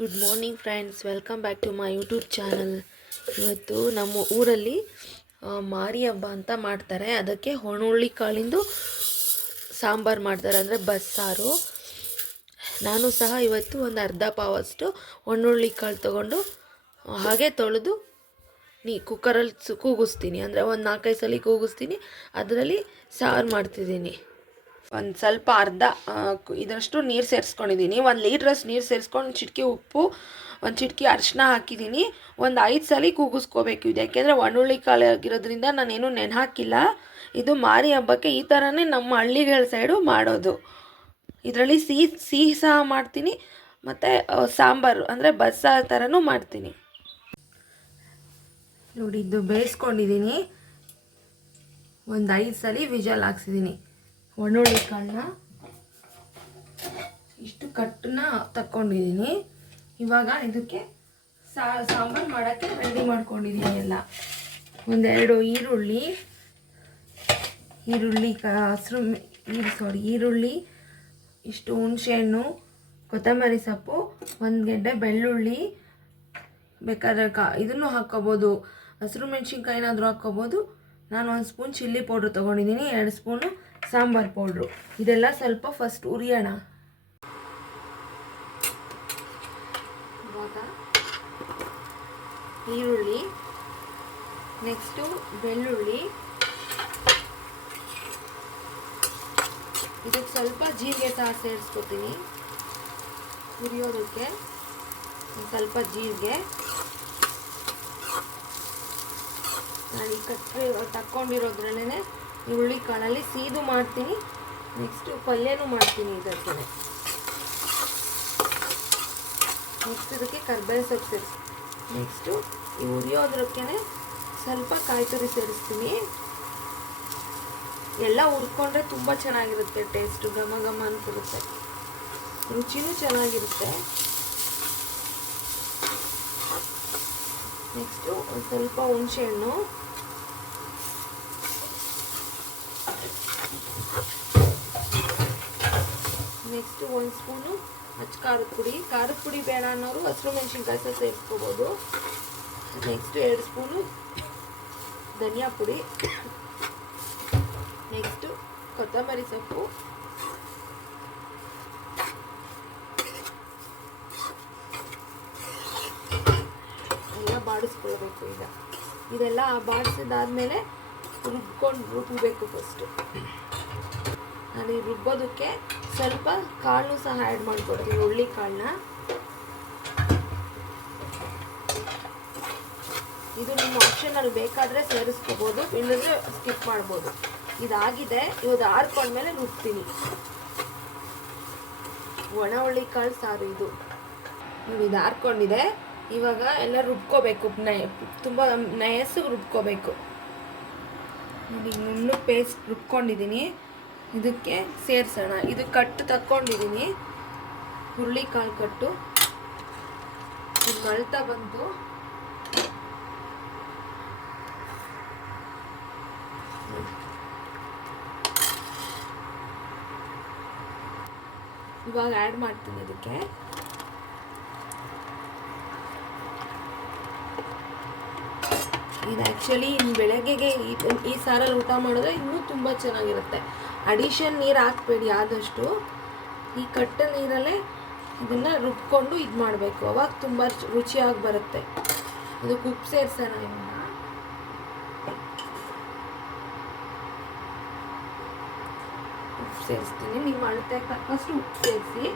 Good morning friends, welcome back to my YouTube channel. ಇವತ್ತು ನಮ್ಮ ಊರಲ್ಲಿ ಮಾರಿ ಹಬ್ಬ ಅಂತ ಮಾಡ್ತಾರೆ. ಅದಕ್ಕೆ ಹೊಣುಳ್ಳಿ ಕಾಳಿಂದು ಸಾಂಬಾರು ಮಾಡ್ತಾರೆ, ಅಂದರೆ ಬಸ್ಸಾರು. ನಾನು ಸಹ ಇವತ್ತು ಒಂದು ಅರ್ಧ ಪಾವಷ್ಟು ಹೊಣುಳ್ಳಿ ಕಾಳು ತೊಗೊಂಡು ಹಾಗೆ ತೊಳೆದು ಕುಕ್ಕರಲ್ಲಿ ಕೂಗಿಸ್ತೀನಿ. ಅಂದರೆ ಒಂದು 4-5 ಸಲ ಕೂಗಿಸ್ತೀನಿ. ಅದರಲ್ಲಿ ಸಾರು ಮಾಡ್ತಿದ್ದೀನಿ. ಒಂದು ಸ್ವಲ್ಪ ಅರ್ಧ ಇದರಷ್ಟು ನೀರು ಸೇರಿಸ್ಕೊಂಡಿದ್ದೀನಿ. 1 ಲೀಟ್ರಷ್ಟು ನೀರು ಸೇರಿಸ್ಕೊಂಡು ಚಿಟಿಕೆ ಉಪ್ಪು, ಒಂದು ಚಿಟಿಕೆ ಅರಿಶಿನ ಹಾಕಿದ್ದೀನಿ. ಒಂದು 5 ಸಲ ಕೂಗಿಸ್ಕೋಬೇಕು. ಇದು ಯಾಕೆಂದರೆ ಒಣುಳ್ಳಿ ಕಾಳು ಆಗಿರೋದ್ರಿಂದ ನಾನೇನು ನೆನೆ ಹಾಕಿಲ್ಲ. ಇದು ಮಾರಿ ಹಬ್ಬಕ್ಕೆ ಈ ಥರನೇ ನಮ್ಮ ಹಳ್ಳಿಗಳ ಸೈಡು ಮಾಡೋದು. ಇದರಲ್ಲಿ ಸಿಹಿ ಸಹ ಮಾಡ್ತೀನಿ, ಮತ್ತು ಸಾಂಬಾರು ಅಂದರೆ ಬಸ್ಸಾರು ಥರನೂ ಮಾಡ್ತೀನಿ. ನೋಡಿ, ಇದು ಬೇಯಿಸ್ಕೊಂಡಿದ್ದೀನಿ. ಒಂದು 5 ಸಲ ವಿಜಲ್ ಹಾಕ್ಸಿದ್ದೀನಿ. ಒಣುಳ್ಳಿ ಕಾಳನ್ನ ಇಷ್ಟು ಕಟ್ಟನ್ನ ತಕ್ಕೊಂಡಿದ್ದೀನಿ. ಇವಾಗ ಇದಕ್ಕೆ ಸಾಂಬಾರು ಮಾಡೋಕ್ಕೆ ರೆಡಿ ಮಾಡ್ಕೊಂಡಿದ್ದೀನಿ ಎಲ್ಲ. 1-2 ಈರುಳ್ಳಿ, ಇಷ್ಟು ಹುಣಸೆಹಣ್ಣು, ಕೊತ್ತಂಬರಿ ಸೊಪ್ಪು, 1 ಗೆಡ್ಡೆ ಬೆಳ್ಳುಳ್ಳಿ, ಬೇಕಾದ್ರೆ ಇದನ್ನು ಹಾಕ್ಕೋಬೋದು, ಹಸಿರು ಮೆಣಸಿನ್ಕಾಯಿನಾದರೂ ಹಾಕ್ಕೋಬೋದು. ನಾನು 1 ಸ್ಪೂನ್ ಚಿಲ್ಲಿ ಪೌಡ್ರ್ ತೊಗೊಂಡಿದ್ದೀನಿ, 2 ಸ್ಪೂನು ಸಾಂಬಾರು ಪೌಡ್ರು. ಇದೆಲ್ಲ ಸ್ವಲ್ಪ ಫಸ್ಟ್ ಉರಿಯೋಣ. ಇವಾಗ ಈರುಳ್ಳಿ, ನೆಕ್ಸ್ಟು ಬೆಳ್ಳುಳ್ಳಿ, ಇದಕ್ಕೆ ಸ್ವಲ್ಪ ಜೀರಿಗೆ ಸಹ ಸೇರಿಸ್ಕೊತೀನಿ ಉರಿಯೋದಕ್ಕೆ. ಸ್ವಲ್ಪ ಜೀರಿಗೆ ನಾನು ಈ ತಕ್ಕೊಂಡಿರೋದ್ರಲ್ಲೇ ಈ ಹುಳ್ಳಿ ಕಾಳಲ್ಲಿ ಸೀದು ಮಾಡ್ತೀನಿ. ನೆಕ್ಸ್ಟು ಪಲ್ಯನೂ ಮಾಡ್ತೀನಿ ಇದಕ್ಕೆ. ನೆಕ್ಸ್ಟ್ ಇದಕ್ಕೆ ಕರ್ಬೇವು ಸೊಪ್ಪು ಸೇರಿಸಿ. ನೆಕ್ಸ್ಟು ಈ ಉರಿಯೋದ್ರಕ್ಕೆ ಸ್ವಲ್ಪ ಕಾಯಿ ತುರಿ ಸೇರಿಸ್ತೀನಿ. ಎಲ್ಲ ಹುರ್ಕೊಂಡ್ರೆ ತುಂಬ ಚೆನ್ನಾಗಿರುತ್ತೆ, ಟೇಸ್ಟು ಘಮ ಘಮ ಅನ್ಸಿರುತ್ತೆ, ರುಚಿನೂ ಚೆನ್ನಾಗಿರುತ್ತೆ. ನೆಕ್ಸ್ಟು ಒಂದು ಸ್ವಲ್ಪ ಹುಣಸೆಹಣ್ಣು, ನೆಕ್ಸ್ಟು 1 ಸ್ಪೂನು ಖಾರದ ಪುಡಿ ಬೇಡ ಅನ್ನೋರು ಹಸಿರು ಮೆಣಸಿನ್ಕಾಯಿ ಸಹ ಸೇರಿಸ್ಕೋಬೋದು. ನೆಕ್ಸ್ಟು 2 ಸ್ಪೂನು ಧನಿಯಾ ಪುಡಿ, ನೆಕ್ಸ್ಟು ಕೊತ್ತಂಬರಿ ಸೊಪ್ಪು, ಎಲ್ಲ ಬಾಡಿಸ್ಕೊಳ್ಬೇಕು. ಈಗ ಇದೆಲ್ಲ ಬಾಡಿಸಿದಾದ್ಮೇಲೆ ರುಬ್ಬಬೇಕು. ಫಸ್ಟು ನಾನು ಈ ರುಬ್ಬೋದಕ್ಕೆ ಸ್ವಲ್ಪ ಕಾಳು ಸಹ ಆ್ಯಡ್ ಮಾಡ್ಕೊಡ್ತೀನಿ, ಹುಳ್ಳಿ ಕಾಳನ್ನ. ಇದು ನಿಮ್ಮ ಆಪ್ಷನಲ್ಲಿ ಬೇಕಾದರೆ ಸೇರಿಸ್ಕೋಬೋದು, ಇಲ್ಲದ್ರೆ ಸ್ಕಿಪ್ ಮಾಡ್ಬೋದು. ಇದಾಗಿದೆ, ಇವತ್ತು ಆರ್ಕೊಂಡ್ಮೇಲೆ ರುಬ್ತೀನಿ. ಒಣ ಹುಳ್ಳಿ ಕಾಳು ಸಾರು ಇದು. ಇದು ಆರ್ಕೊಂಡಿದೆ. ಇವಾಗ ಎಲ್ಲ ರುಬ್ಕೋಬೇಕು, ತುಂಬ ನಯಸ್ಸಿಗೆ ರುಬ್ಕೋಬೇಕು. ಈಗ ನುಣ್ಣು ಪೇಸ್ಟ್ ರುಬ್ಕೊಂಡಿದ್ದೀನಿ, ಇದಕ್ಕೆ ಸೇರಿಸೋಣ. ಇದು ಕಟ್ಟು ತಕ್ಕೊಂಡಿದ್ದೀನಿ, ಹುರುಳಿ ಕಾಳು ಕಟ್ಟು. ಇದು ಮಳ್ತಾ ಬಂತು. ಇವಾಗ ಆ್ಯಡ್ ಮಾಡ್ತೀನಿ ಇದಕ್ಕೆ. ಇದು ಆ್ಯಕ್ಚುಲಿ ಇನ್ನು ಬೆಳಗ್ಗೆಗೆ ಈ ಸಾರಲ್ಲಿ ಊಟ ಮಾಡಿದ್ರೆ ಇನ್ನೂ ತುಂಬ ಚೆನ್ನಾಗಿರುತ್ತೆ. ಅಡಿಷನ್ ನೀರು ಹಾಕ್ಬೇಡಿ ಆದಷ್ಟು. ಈ ಕಟ್ಟ ನೀರಲ್ಲೇ ಇದನ್ನು ರುಬ್ಕೊಂಡು ಇದು ಮಾಡಬೇಕು, ಅವಾಗ ತುಂಬ ರುಚಿಯಾಗಿ ಬರುತ್ತೆ. ಇದಕ್ಕೆ ಉಪ್ಪು ಸೇರಿಸೋಣ. ಉಪ್ಪು ಸೇರಿಸ್ತೀನಿ, ನೀವು ಅಳತೆ ತಕ್ಕಷ್ಟು ಉಪ್ಪು ಸೇರಿಸಿ.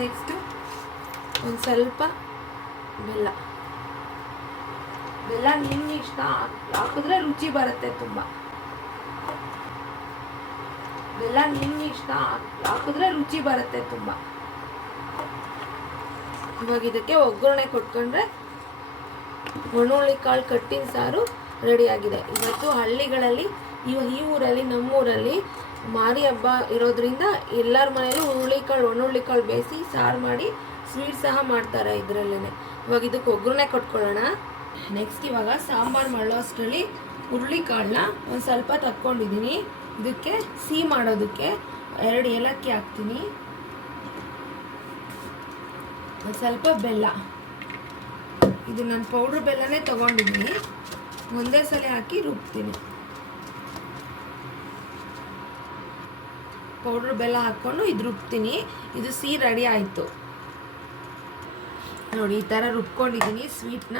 ನೆಕ್ಸ್ಟು ಒಂದು ಸ್ವಲ್ಪ ಬೆಲ್ಲ ನಿಮ್ಮ ಇಷ್ಟ, ಹಾಕಿದ್ರೆ ರುಚಿ ಬರುತ್ತೆ ತುಂಬ. ಬೆಲ್ಲ ನಿಮ್ಮ ಇಷ್ಟ, ಹಾಕಿದ್ರೆ ರುಚಿ ಬರುತ್ತೆ ತುಂಬ. ಇವಾಗ ಇದಕ್ಕೆ ಒಗ್ಗರಣೆ ಕೊಟ್ಕೊಂಡ್ರೆ ಒಣುಳ್ಳಿ ಕಾಳು ಕಟ್ಟಿನ ಸಾರು ರೆಡಿಯಾಗಿದೆ. ಇವತ್ತು ಹಳ್ಳಿಗಳಲ್ಲಿ ಈ ಊರಲ್ಲಿ, ನಮ್ಮೂರಲ್ಲಿ ಮಾರಿ ಹಬ್ಬ ಇರೋದ್ರಿಂದ ಎಲ್ಲರ ಮನೆಯಲ್ಲೂ ಒಣುಳ್ಳಿ ಕಾಳು ಬೇಯಿಸಿ ಸಾರು ಮಾಡಿ ಸ್ವೀಟ್ ಸಹ ಮಾಡ್ತಾರೆ ಇದರಲ್ಲೇ. ಇವಾಗ ಇದಕ್ಕೆ ಒಗ್ಗರಣೆ ಕೊಟ್ಕೊಳ್ಳೋಣ. ನೆಕ್ಸ್ಟ್ ಇವಾಗ ಸಾಂಬಾರು ಮಾಡೋ ಅಷ್ಟರಲ್ಲಿ ಹುರುಳಿ ಕಾಳನ್ನ ಒಂದು ಸ್ವಲ್ಪ ತಕ್ಕೊಂಡಿದ್ದೀನಿ. ಇದಕ್ಕೆ ಸಿಹಿ ಮಾಡೋದಕ್ಕೆ 2 ಏಲಕ್ಕಿ ಹಾಕ್ತೀನಿ. ಸ್ವಲ್ಪ ಬೆಲ್ಲ. ಇದು ನಾನು ಪೌಡ್ರ್ ಬೆಲ್ಲನೇ ತೊಗೊಂಡಿದ್ದೀನಿ. ಒಂದೇ ಸಲ ಹಾಕಿ ರುಬ್ತೀನಿ. ಪೌಡ್ರ್ ಬೆಲ್ಲ ಹಾಕ್ಕೊಂಡು ಇದು ರುಬ್ತೀನಿ. ಇದು ಸಿಹಿ ರೆಡಿ ಆಯಿತು ನೋಡಿ. ಈ ಥರ ರುಬ್ಕೊಂಡಿದ್ದೀನಿ ಸ್ವೀಟ್ನ.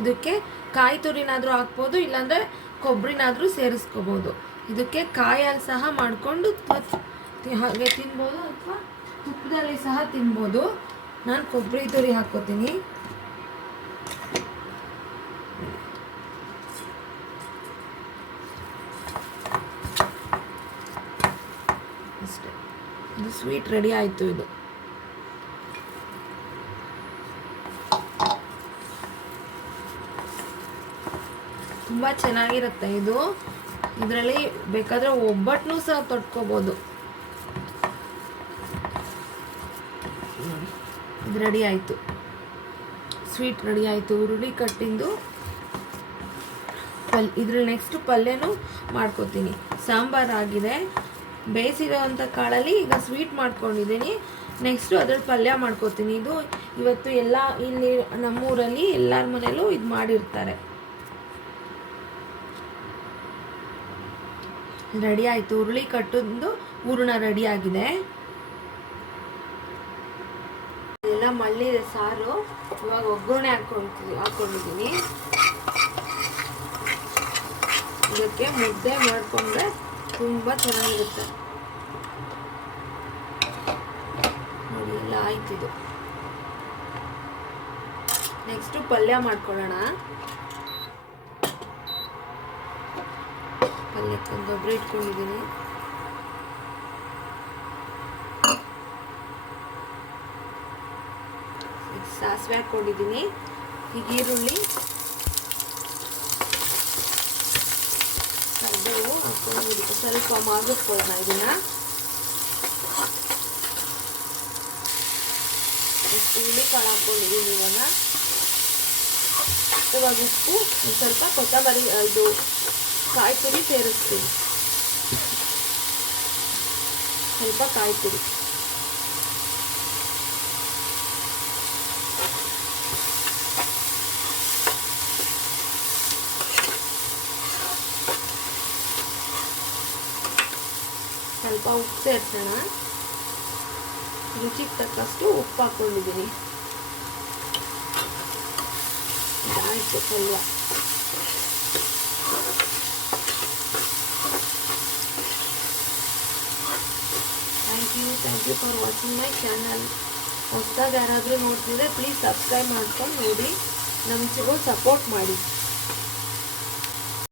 ಇದಕ್ಕೆ ಕಾಯಿ ತುರಿನಾದರೂ ಹಾಕ್ಬೋದು, ಇಲ್ಲಾಂದರೆ ಕೊಬ್ಬರಿನಾದರೂ ಸೇರಿಸ್ಕೋಬೋದು. ಇದಕ್ಕೆ ಕಾಯಲ್ಲಿ ಸಹ ಮಾಡಿಕೊಂಡು ಹಾಗೆ ತಿನ್ಬೋದು, ಅಥವಾ ತುಪ್ಪದಲ್ಲಿ ಸಹ ತಿನ್ಬೋದು. ನಾನು ಕೊಬ್ಬರಿ ತುರಿ ಹಾಕ್ಕೋತೀನಿ. ಅಷ್ಟೇ, ಇದು ಸ್ವೀಟ್ ರೆಡಿ ಆಯಿತು. ಇದು ತುಂಬ ಚೆನ್ನಾಗಿರುತ್ತೆ. ಇದರಲ್ಲಿ ಬೇಕಾದರೆ ಒಬ್ಬಟ್ಟನ್ನು ಸಹ ತೊಟ್ಕೋಬೋದು. ಇದು ರೆಡಿ ಆಯಿತು, ಸ್ವೀಟ್ ರೆಡಿ ಆಯಿತು. ಹುರುಳಿ ಕಟ್ಟಿಂದು ಇದ್ರಲ್ಲಿ ನೆಕ್ಸ್ಟ್ ಪಲ್ಯನೂ ಮಾಡ್ಕೋತೀನಿ. ಸಾಂಬಾರು ಆಗಿದೆ. ಬೇಯಿಸಿರೋವಂಥ ಕಾಳಲ್ಲಿ ಈಗ ಸ್ವೀಟ್ ಮಾಡ್ಕೊಂಡಿದ್ದೀನಿ. ನೆಕ್ಸ್ಟು ಅದ್ರಲ್ಲಿ ಪಲ್ಯ ಮಾಡ್ಕೋತೀನಿ. ಇದು ಇವತ್ತು ಇಲ್ಲಿ ನಮ್ಮೂರಲ್ಲಿ ಎಲ್ಲರ ಮನೇಲೂ ಇದು ಮಾಡಿರ್ತಾರೆ. ರೆಡಿ ಆಯಿತು. ಹುರುಳಿ ಕಟ್ಟಿದ್ದು ಹೂರಣ ರೆಡಿ ಆಗಿದೆ. ಎಲ್ಲ ಮಲ್ಲಿಗೆ ಸಾರು. ಇವಾಗ ಒಗ್ಗರಣೆ ಹಾಕ್ಕೊಂಡಿದ್ದೀನಿ. ಇದಕ್ಕೆ ಮುದ್ದೆ ಮಾಡಿಕೊಂಡ್ರೆ ತುಂಬ ಚೆನ್ನಾಗಿರುತ್ತೆ ನೋಡಿ. ಎಲ್ಲ ಆಯ್ತಿದು. ನೆಕ್ಸ್ಟು ಪಲ್ಯ ಮಾಡ್ಕೊಳ್ಳೋಣ. ಪಲ್ಯಕ್ಕೊಂದು ಗೊಬ್ಬರ ಇಟ್ಕೊಂಡಿದ್ದೀನಿ. ಸಾಸಿವೆ ಹಾಕ್ಕೊಂಡಿದ್ದೀನಿ. ಈಗ ಈರುಳ್ಳಿ, ಕರಿಬೇವು ಹಾಕ್ಕೊಂಡು ಸ್ವಲ್ಪ ಮಾಗಿಸ್ಕೊಳ್ಳೋಣ. ಇದನ್ನು ಹುಳಿ ಕಾಳು ಹಾಕ್ಕೊಂಡಿದ್ದೀನಿ. ಇವಾಗ ಉಪ್ಪು, ಒಂದು ಸ್ವಲ್ಪ ಕೊತ್ತಂಬರಿ, ಇದು ಕಾಯಿ ತುರಿ ಸೇರಿಸ್ತೀನಿ. ಸ್ವಲ್ಪ ಕಾಯಿ ತುರಿ, ಸ್ವಲ್ಪ ಉಪ್ಪು ಸೇರಿಸೋಣ. ರುಚಿಗೆ ತಕ್ಕಷ್ಟು ಉಪ್ಪು ಹಾಕ್ಕೊಂಡಿದ್ದೀನಿ. ಇದಾಯಿತು ಪಲ್ಯ. Thank you for watching my channel. ಹೊಸದಾಗಿ ಯಾರಾದರೂ ನೋಡ್ತಿದ್ರೆ ಪ್ಲೀಸ್ ಸಬ್ಸ್ಕ್ರೈಬ್ ಮಾಡ್ಕೊಂಡು ನೋಡಿ, ನಮಗೂ ಸಪೋರ್ಟ್ ಮಾಡಿ.